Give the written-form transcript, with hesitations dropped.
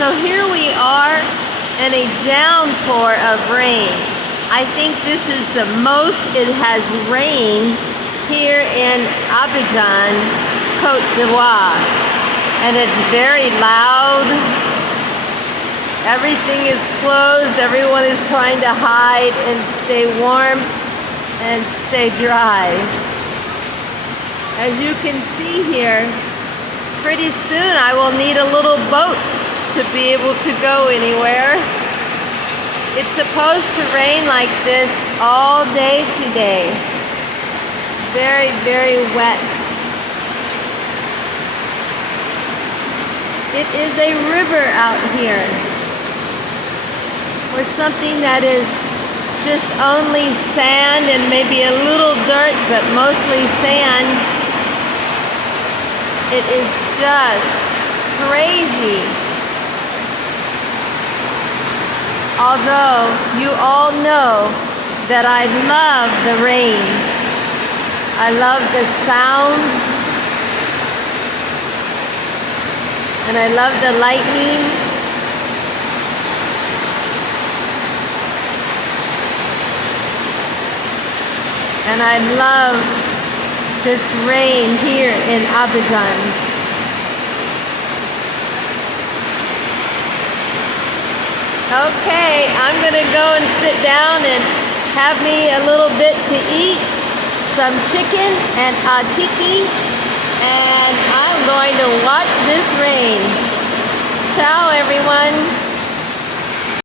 So here we are in a downpour of rain. I think this is the most it has rained here in Abidjan, Côte d'Ivoire. And it's very loud. Everything is closed. Everyone is trying to hide and stay warm and stay dry. As you can see here, pretty soon I will need a little boat to be able to go anywhere. It's supposed to rain like this all day today. Very, very wet. It is a river out here, or something that is just only sand and maybe a little dirt, but mostly sand. It is just crazy. Although you all know that I love the rain. I love the sounds. And I love the lightning. And I love this rain here in Abidjan. Okay, I'm gonna go and sit down and have me a little bit to eat, some chicken and atiki, and I'm going to watch this rain. Ciao, everyone.